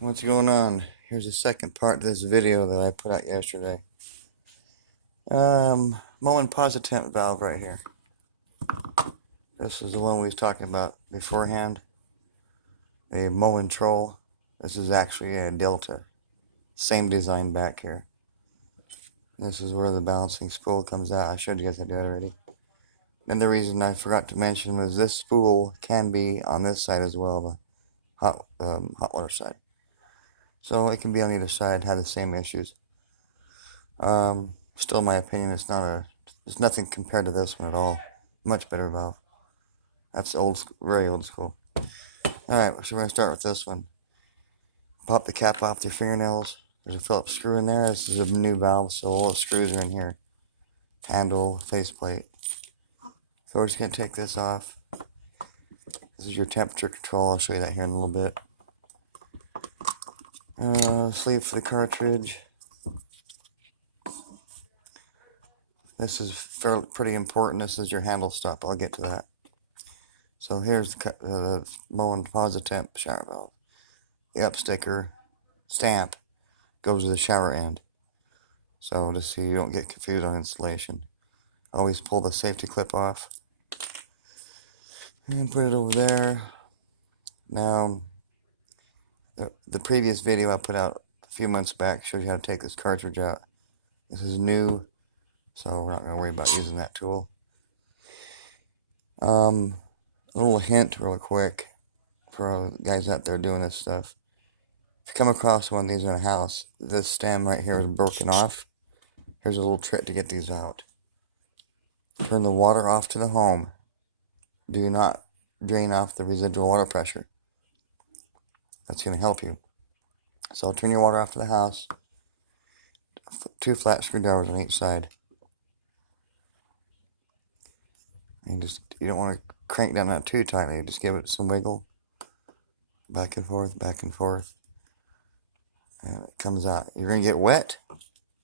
What's going on? Here's the second part of this video that I put out yesterday. Moen positemp valve right here. This is the one we was talking about beforehand. A moentrol. This is actually a delta. Same design back here. This is where the balancing spool comes out. I showed you guys how to do that already. And the reason I forgot to mention was this spool can be on this side as well, the hot water side. So it can be on either side, have the same issues. Still, in my opinion, it's nothing compared to this one at all. Much better valve. That's very old school. Alright, so we're going to start with this one. Pop the cap off with your fingernails. There's a Phillips screw in there. This is a new valve, so all the screws are in here. Handle, faceplate. So we're just going to take this off. This is your temperature control. I'll show you that here in a little bit. Sleeve for the cartridge. This is pretty important. This is your handle stop. I'll get to that. So here's the Moen positemp shower valve. The up sticker stamp goes to the shower end. So just so you don't get confused on installation. Always pull the safety clip off. And put it over there. Now, the previous video I put out a few months back showed you how to take this cartridge out. This is new, so we're not going to worry about using that tool. A little hint real quick for guys out there doing this stuff. If you come across one of these in a house, this stem right here is broken off. Here's a little trick to get these out. Turn the water off to the home. Do not drain off the residual water pressure. That's going to help you. So turn your water off to the house. 2 flat screwdrivers on each side. And you don't want to crank down that too tightly. Just give it some wiggle. Back and forth, back and forth. And it comes out. You're going to get wet,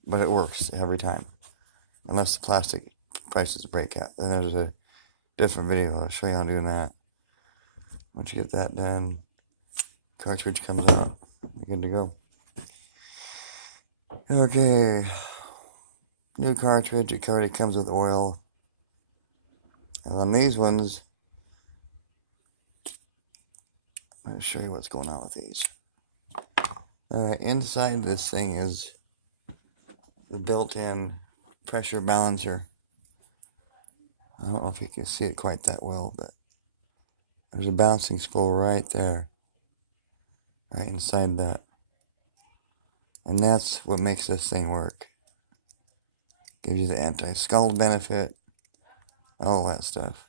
but it works every time. Unless the plastic prices break out. Then there's a different video. I'll show you how doing that. Once you get that done, cartridge comes out. You're good to go. Okay. New cartridge. It already comes with oil. And on these ones, I'm going to show you what's going on with these. Alright, inside this thing is the built-in pressure balancer. I don't know if you can see it quite that well, but there's a balancing spool right there. Right inside that. And that's what makes this thing work. Gives you the anti-scald benefit. All that stuff.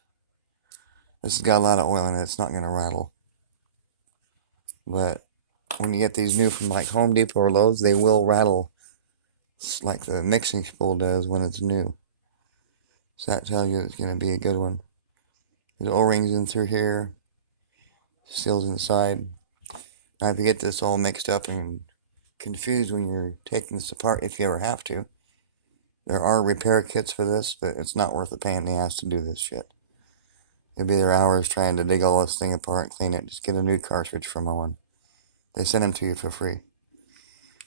This has got a lot of oil in it. It's not going to rattle. But when you get these new from like Home Depot or Lowe's, they will rattle like the mixing spool does when it's new. So that tells you it's going to be a good one. There's O-rings in through here. Seals inside. Now if you get this all mixed up and confused when you're taking this apart, if you ever have to, there are repair kits for this, but it's not worth the pain in the ass to do this shit. You'll be there hours trying to dig all this thing apart and clean it. Just get a new cartridge from Moen. They send them to you for free.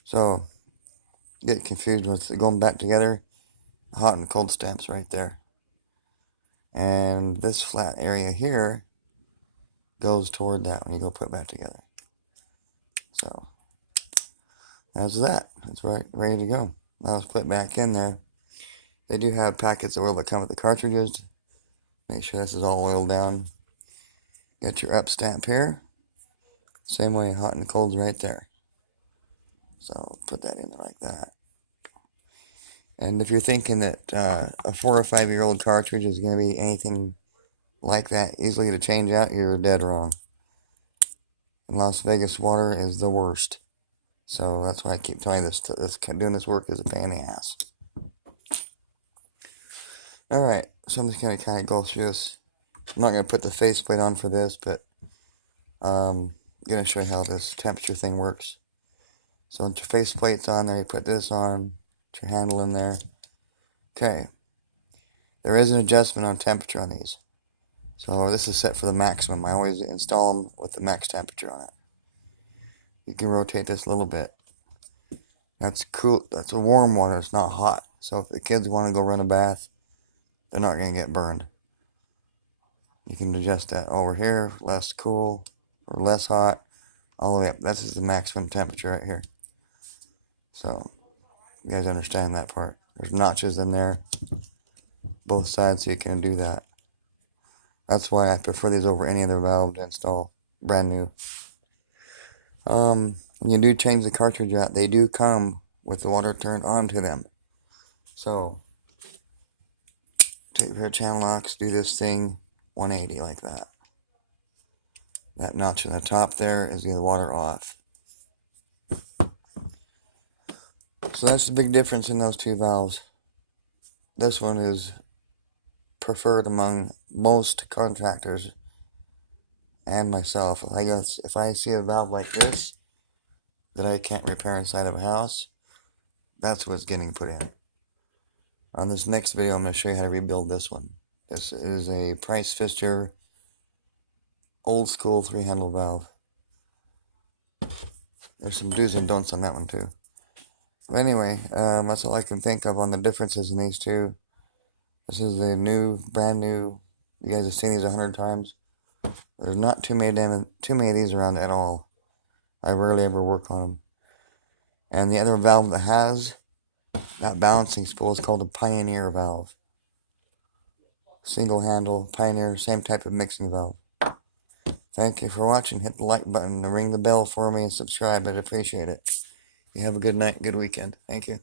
So, get confused with going back together. Hot and cold stamps right there. And this flat area here goes toward that when you go put it back together. So, that's that. It's ready to go. Now let's put it back in there. They do have packets of oil that come with the cartridges. Make sure this is all oiled down. Get your up stamp here. Same way, hot and cold's right there. So put that in there like that. And if you're thinking that a 4 or 5 year old cartridge is going to be anything like that easily to change out, you're dead wrong. And Las Vegas water is the worst. So that's why I keep telling you this doing this work is a pain in the ass. Alright, so I'm just going to kind of go through this. I'm not going to put the faceplate on for this, but I'm going to show you how this temperature thing works. So once your faceplate's on there, you put this on, put your handle in there. Okay. There is an adjustment on temperature on these. So this is set for the maximum. I always install them with the max temperature on it. you can rotate this a little bit. That's cool. That's a warm water. It's not hot. So if the kids want to go run a bath, they're not going to get burned. You can adjust that over here, less cool or less hot, all the way up. This is the maximum temperature right here. So you guys understand that part. There's notches in there, both sides, so you can do that. That's why I prefer these over any other valve to install brand new. When you do change the cartridge out, they do come with the water turned on to them. So take a pair of channel locks, do this thing 180 like that. That notch in the top there is the water off. So that's the big difference in those two valves. This one is preferred among most contractors and myself. If I see a valve like this that I can't repair inside of a house, that's what's getting put in. On this next video, I'm going to show you how to rebuild this one. This is a Price Pfister old school 3-handle valve. There's some do's and don'ts on that one too. But anyway, that's all I can think of on the differences in these two. This is a new, brand new. You guys have seen these 100 times. There's not too many of these around at all. I rarely ever work on them. And the other valve that has that balancing spool is called a Pioneer valve. Single handle, Pioneer, same type of mixing valve. Thank you for watching. Hit the like button and ring the bell for me and subscribe. I'd appreciate it. You have a good night, good weekend. Thank you.